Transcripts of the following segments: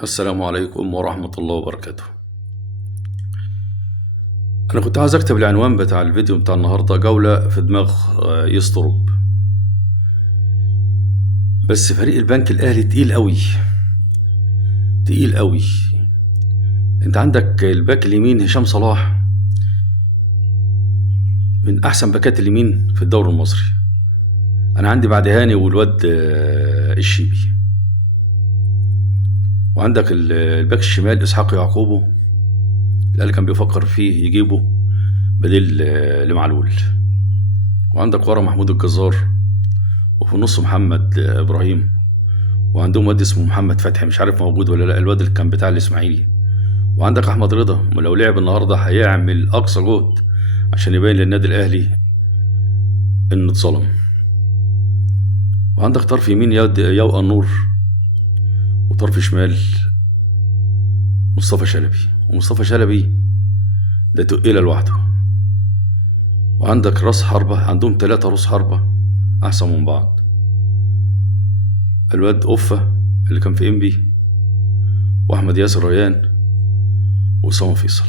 السلام عليكم ورحمة الله وبركاته. أنا كنت عايز أكتب العنوان بتاع الفيديو بتاع النهاردة جولة في دماغ يسطرب. بس فريق البنك الأهلي تقيل قوي تقيل قوي. أنت عندك الباك اليمين هشام صلاح، من أحسن باكات اليمين في الدوري المصري. أنا عندي بعد هاني والواد الشيبي. وعندك الباك الشمال إسحاق يعقوبه، الأهلي كان بيفكر فيه يجيبه بديل لمعلول. وعندك ورا محمود الجزار، وفي النص محمد ابراهيم. وعندهم واد اسمه محمد فتحي، مش عارف موجود ولا لا، الواد اللي كان بتاع الاسماعيلي. وعندك احمد رضا، ولو لعب النهارده هيعمل اقصى جهد عشان يبين للنادي الاهلي انه اتظلم. وعندك طرف يمين يوقع النور، وطرف شمال مصطفى شلبي. ومصطفى شلبي ده تقيله لوحده. وعندك راس حربة، عندهم 3 راس حربة احسن من بعض. الواد أوفا اللي كان في إنبي، وأحمد ياسر ريان، وأسامة فيصل.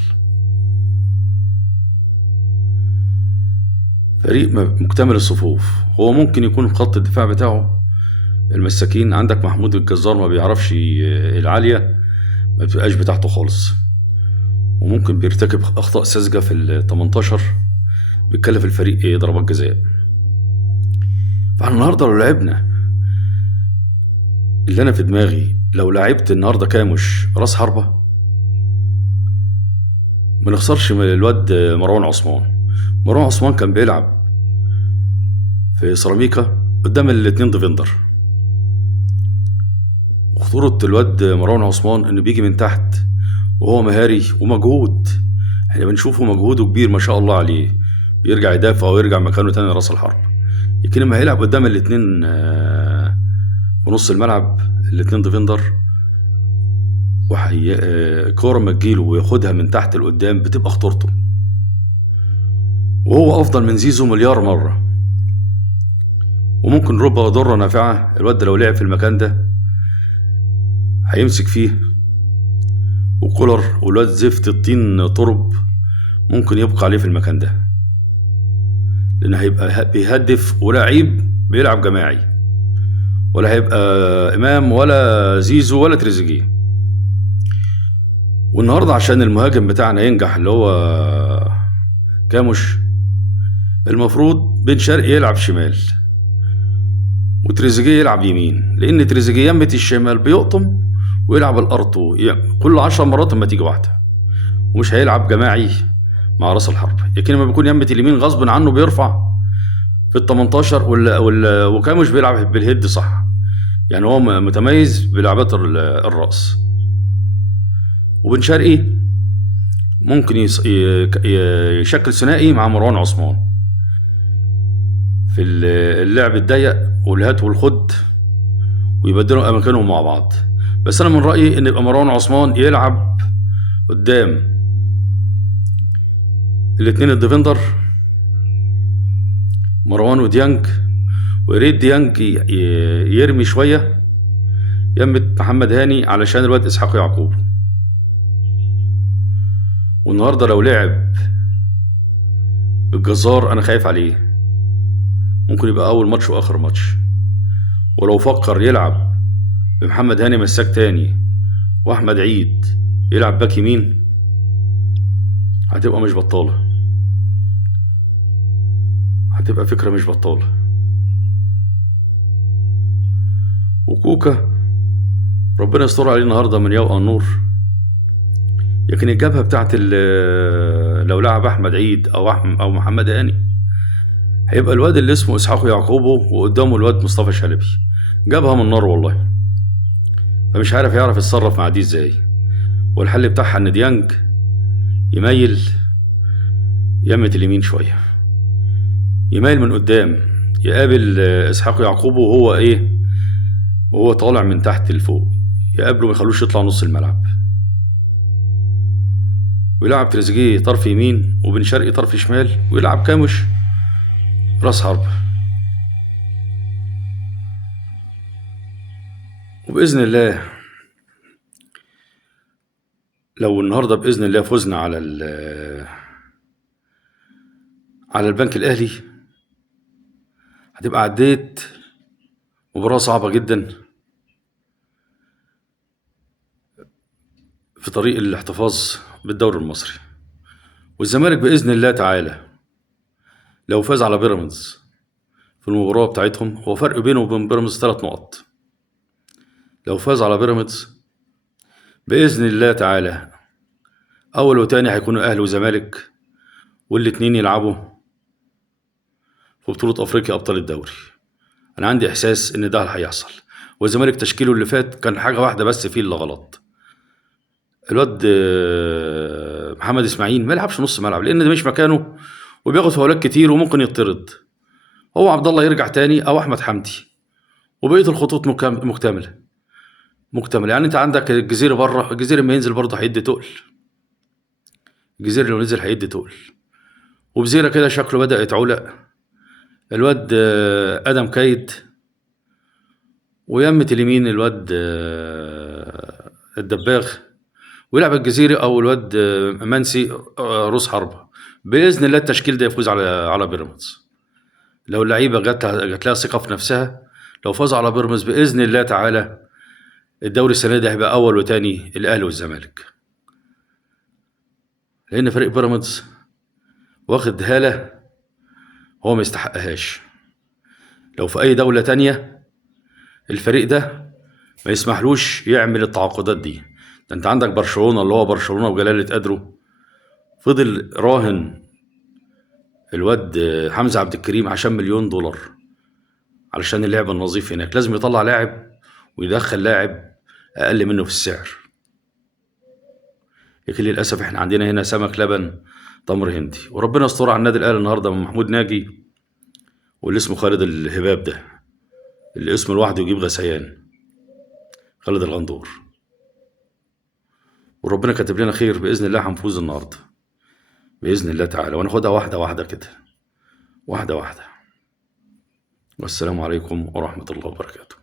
فريق مكتمل الصفوف. هو ممكن يكون خط الدفاع بتاعه المساكين. عندك محمود الجزار ما بيعرفش العالية، ما بتبقاش بتاعته خالص، وممكن بيرتكب أخطاء ساذجة في ال18، بيتكلف الفريق ضربات جزاء. فاحنا النهارده لو لعبنا اللي أنا في دماغي، لو لعبت النهارده كامش راس حربة، ما نخسرش من الواد مروان عثمان. مروان عثمان كان بيلعب في سيراميكا قدام الاتنين ديفندر. وخطورة الواد مروان عثمان انه بيجي من تحت، وهو مهاري ومجهود. احنا بنشوفه مجهوده كبير ما شاء الله عليه، بيرجع يدافع ويرجع مكانه تاني راس الحرب. لكن لما هيلعب قدام الاتنين في نص الملعب، الاتنين ديفندر، كورة ما تجيله وياخدها من تحت لقدام، بتبقى خطورته. وهو افضل من زيزو مليار مرة، وممكن ربع ضرة نافعة. الواد ده لو لعب في المكان ده هيمسك فيه. وكولر والواد زفت الطين ترب ممكن يبقى عليه في المكان ده، لأن هيبقى بيهدف ولاعيب بيلعب جماعي، ولا هيبقى إمام ولا زيزو ولا تريزيجيه. والنهارده عشان المهاجم بتاعنا ينجح اللي هو كاموش، المفروض بن شرقي يلعب شمال وتريزيجيه يلعب يمين، لأن تريزيجيه يمة الشمال بيقطم ويلعب الأرتو كل 10 مرات لما تيجي واحدة، ومش هيلعب جماعي مع راس الحرب. لكن لما بيكون يمة اليمين غصب عنه بيرفع في ال18، وكاموش بيلعب بالهيد صح، يعني هو متميز بلعبات الرأس. وبن شرقي ممكن يشكل ثنائي مع مروان عثمان في اللعب الضيق والهات والخد، ويبدلوا اماكنهم مع بعض. بس انا من رايي ان يبقى مروان عثمان يلعب قدام الاثنين الديفندر، مروان وديانج. ويريد ديانج يرمي شويه يمة محمد هاني علشان الواد اسحاق يعقوب. والنهارده لو لعب بالجزار انا خايف عليه، ممكن يبقى اول ماتش واخر ماتش. ولو فكر يلعب بمحمد هاني مساك تاني واحمد عيد يلعب باك يمين، هتبقى مش بطالة، هتبقى فكرة مش بطالة. وكوكا ربنا يستر عليه النهارده من يوقع النور. لكن الجبهة بتاعت لو لعب احمد عيد او محمد هاني، هيبقى الواد اللي اسمه اسحاق يعقوبه وقدامه الواد مصطفى شلبي. جابها من نار والله، فمش عارف يعرف يتصرف مع دي ازاي. والحل بتاعها ان ديانج يميل يمة اليمين شوية، يميل من قدام يقابل اسحاق يعقوبه وهو طالع من تحت لفوق، يقابله ما يخلوش يطلع نص الملعب. ويلعب تريزيجيه طرف يمين وبن شرقي طرف شمال، ويلعب كاموش راس حرب. وبإذن الله لو النهارده باذن الله فزنا على البنك الاهلي، هتبقى عديت مباراه صعبه جدا في طريق الاحتفاظ بالدوري المصري. والزمالك باذن الله تعالى لو فاز على بيراميدز في المباراه بتاعتهم، هو فرق بينه وبين بيراميدز 3 نقط. لو فاز على بيراميدز باذن الله تعالى اول وتاني هيكونوا اهلي وزمالك، والاتنين يلعبوا في بطوله افريقيا ابطال الدوري. انا عندي احساس ان ده هيحصل. والزمالك تشكيله اللي فات كان حاجه واحده بس فيه اللي غلط، الواد محمد اسماعيل ما يلعبش نص ملعب، لان ده مش مكانه وبياخد فاولات كتير وممكن يطرد. هو عبد الله يرجع تاني او احمد حمدي، وبقيه الخطوط مكتمله. يعني انت عندك الجزيري بره، الجزيري لما ينزل برضه هيدي تقل، الجزيري لو نزل هيدي تقل. وبزيرة كده شكله بدأ يتعولق. الواد ادم كايد، ويمة اليمين الواد الدباغ، ويلعب الجزيري او الواد منسي روس حربة. باذن الله التشكيل ده يفوز على بيراميدز. لو اللعيبه جات لها ثقه في نفسها، لو فاز على بيراميدز باذن الله تعالى الدوري السنه دي هيبقى اول وتاني الاهلي والزمالك، لان فريق بيراميدز واخد هاله هو ما يستحقهاش. لو في اي دوله تانية الفريق ده ما يسمحلوش يعمل التعاقدات دي. ده انت عندك برشلونه، اللي هو برشلونه وجلاله قدره، فضل راهن الواد حمزه عبد الكريم عشان $1,000,000 علشان اللعب النظيف هناك. لازم يطلع لاعب ويدخل لاعب اقل منه في السعر. لكن للاسف احنا عندنا هنا سمك لبن تمر هندي. وربنا يستر على النادي الاهلي النهارده من محمود ناجي واللي اسمه خالد الهباب ده، اللي اسمه لوحده يجيب غثيان، خالد الغندور. وربنا كاتب لنا خير باذن الله، هنفوز النهارده باذن الله تعالى، وناخدها واحده واحده كده، واحده واحده. والسلام عليكم ورحمه الله وبركاته.